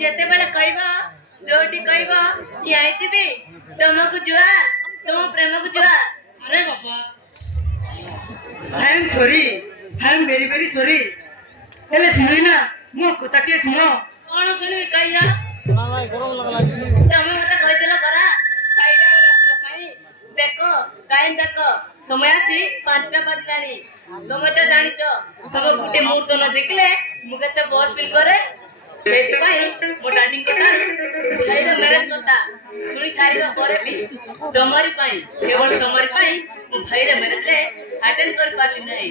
जेते बेले कहबो जोटी कहबो आईतिबी तुमको जुआ तुम प्रेम को जुआ। अरे बाबा I am sorry I am very sorry हेले सुनी ना मो कथाटे सुनो कौन सुनबी कहिया ना भाई गरम लगला तमे मते कहदेला परा साइडा वाला पाई देखो टाइम देखो समय आसी 5टा बजलानी तुम तो जानिचो तुम गुटे मुहूर्त न देखले मु केते बहुत फील करे सेति पाई मो डाडिंग कथा भाईर मैरिज कथा सुनी सारीबा परे भी तमरी पाई केवल तमरी पाई मु भाईर मैरिज रे अटेंड कर पारली नहीं।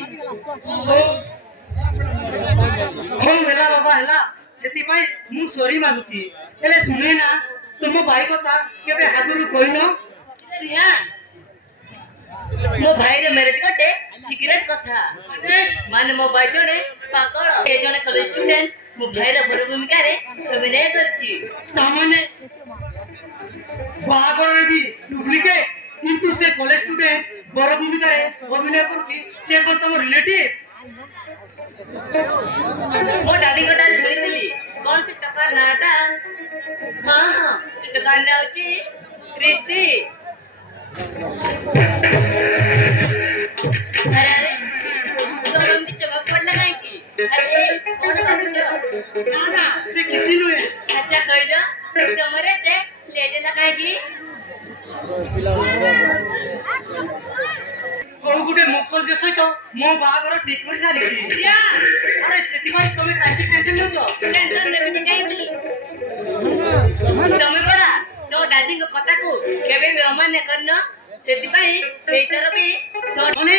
हो वेला बाबा हला सेति पाई मु सॉरी मागुची हेले सुने ना तुम भाई कथा केबे हागुरु कहिनो रिया मो भाई रे मैरिज कटे सिगरेट कथा माने मो भाई जने पागल ए जने कॉलेज स्टूडेंट मो भाई रे बड़ भूमिका रे अभिनय करछि तामाने बागर रे भी डुप्लीकेट किंतु से कॉलेज स्टूडेंट बड़ भूमिका रे अभिनय करछि से कोन तम रिलेटिव मो डाडी कटा सुनिथिली कोन से टकार नाटा हां हां टकार ना होछि ऋषि। अरे तो हम चमक पड़ला काहे की अरे कोन बाबूचो ना ना से किछि नुए अच्छा कहलो तमरे ते लेजेला काहे की को गुटे मक्कल जे सहित मो बागर ठीक कर सारी रिया अरे सेति भाई तमे काहे टेंशन नछो टेंशन नेबी काहे की तमे परा तो डाडी को कथा को केबे भी अमान्य करनो सेति भाई बेटर भी तो मने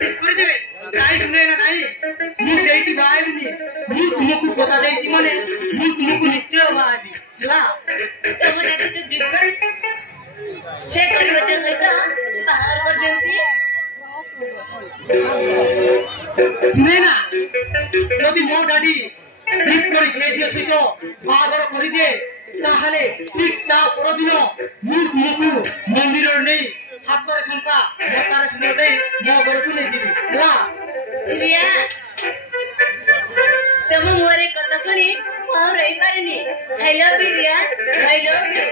ठीक कर देबे काई सुने ना काई मु सेठी बाइनी मु तुमको कथा देछि माने मु तुमको निश्चय बाइनी हला तम डाडी तो जिद कर से परिवर्तन सहित बाहर कर देती सुने ना यदि मो डाडी ठीक करी से जे सहित बागर करि दे ताहले ठीक ता परदिन मु तुमको मंदिर नै हाथ रे शंका मतारे सुने दे मो घर को नै जीवी हला रिया तम मोरे कथा सुनी मो रही पारिनी I love you Riya I love you.